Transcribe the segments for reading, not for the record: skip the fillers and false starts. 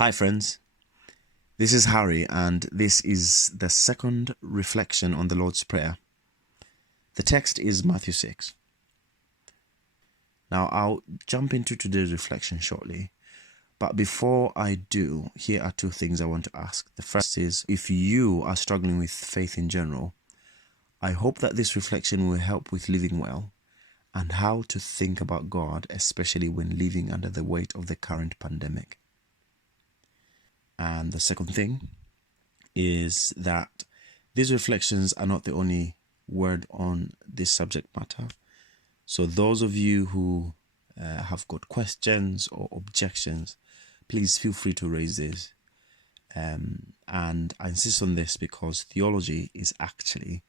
Hi friends, this is Harry and this is the second reflection on the Lord's Prayer. The text is Matthew 6. Now I'll jump into today's reflection shortly, but before I do, here are two things I want to ask. The first is, if you are struggling with faith in general, I hope that this reflection will help with living well and how to think about God, especially when living under the weight of the current pandemic. And the second thing is that these reflections are not the only word on this subject matter. So those of you who have got questions or objections, please feel free to raise this. And I insist on this because theology is actually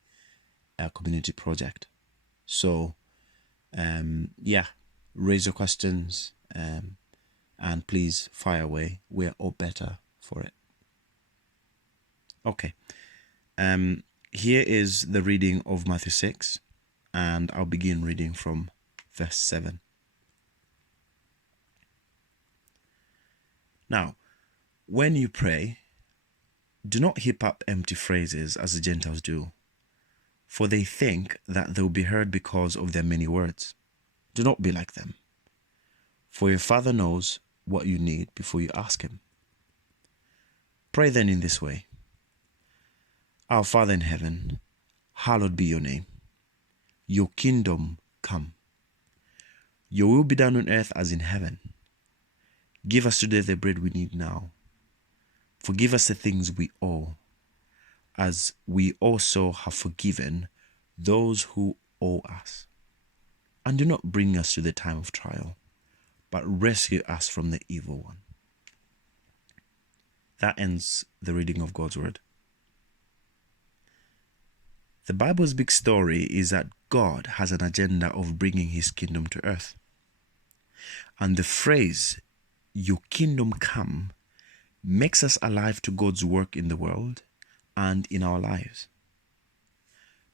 a community project. So raise your questions and please fire away. We're all better for it. Okay, here is the reading of Matthew 6, and I'll begin reading from verse 7. Now, when you pray, do not heap up empty phrases as the Gentiles do, for they think that they will be heard because of their many words. Do not be like them, for your Father knows what you need before you ask Him. Pray then in this way: Our Father in heaven, hallowed be your name. Your kingdom come. Your will be done on earth as in heaven. Give us today the bread we need now. Forgive us the things we owe, as we also have forgiven those who owe us. And do not bring us to the time of trial, but rescue us from the evil one. That ends the reading of God's word. The Bible's big story is that God has an agenda of bringing His kingdom to earth. And the phrase, your kingdom come, makes us alive to God's work in the world and in our lives.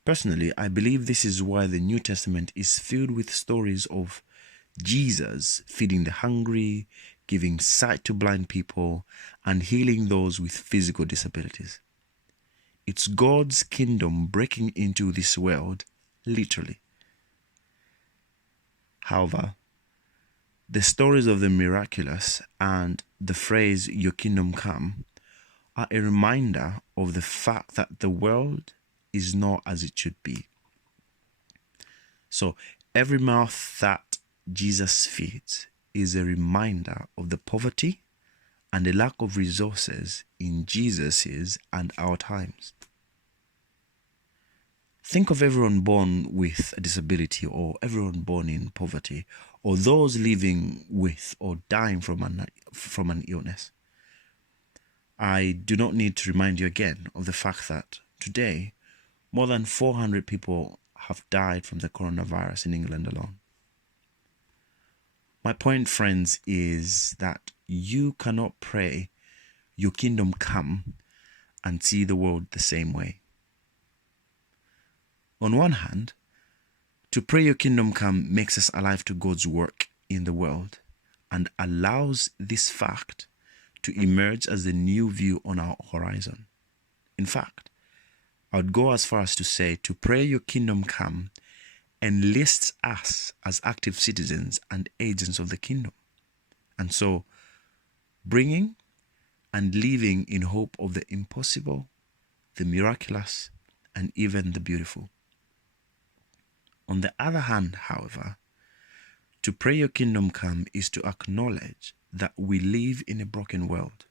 Personally, I believe this is why the New Testament is filled with stories of Jesus feeding the hungry, giving sight to blind people, and healing those with physical disabilities. It's God's kingdom breaking into this world, literally. However, the stories of the miraculous and the phrase, your kingdom come, are a reminder of the fact that the world is not as it should be. So every mouth that Jesus feeds is a reminder of the poverty and the lack of resources in Jesus's and our times. Think of everyone born with a disability, or everyone born in poverty, or those living with or dying from an illness. I do not need to remind you again of the fact that today, more than 400 people have died from the coronavirus in England alone. My point, friends, is that you cannot pray, your kingdom come, and see the world the same way. On one hand, to pray your kingdom come makes us alive to God's work in the world and allows this fact to emerge as a new view on our horizon. In fact, I would go as far as to say to pray your kingdom come enlists us as active citizens and agents of the kingdom. And so, bringing and living in hope of the impossible, the miraculous, and even the beautiful. On the other hand, however, to pray your kingdom come is to acknowledge that we live in a broken world,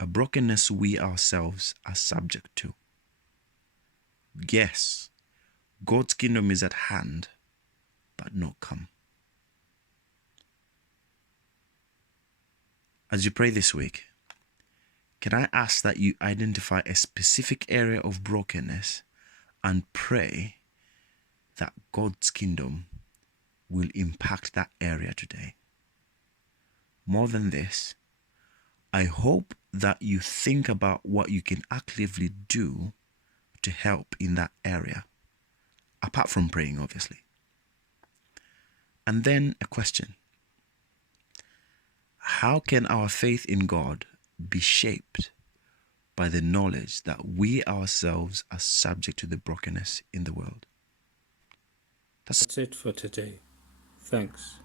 a brokenness we ourselves are subject to. Yes, God's kingdom is at hand, but not come. As you pray this week, can I ask that you identify a specific area of brokenness and pray that God's kingdom will impact that area today? More than this, I hope that you think about what you can actively do to help in that area, apart from praying, obviously. And then a question: How can our faith in God be shaped by the knowledge that we ourselves are subject to the brokenness in the world? That's it for today. Thanks.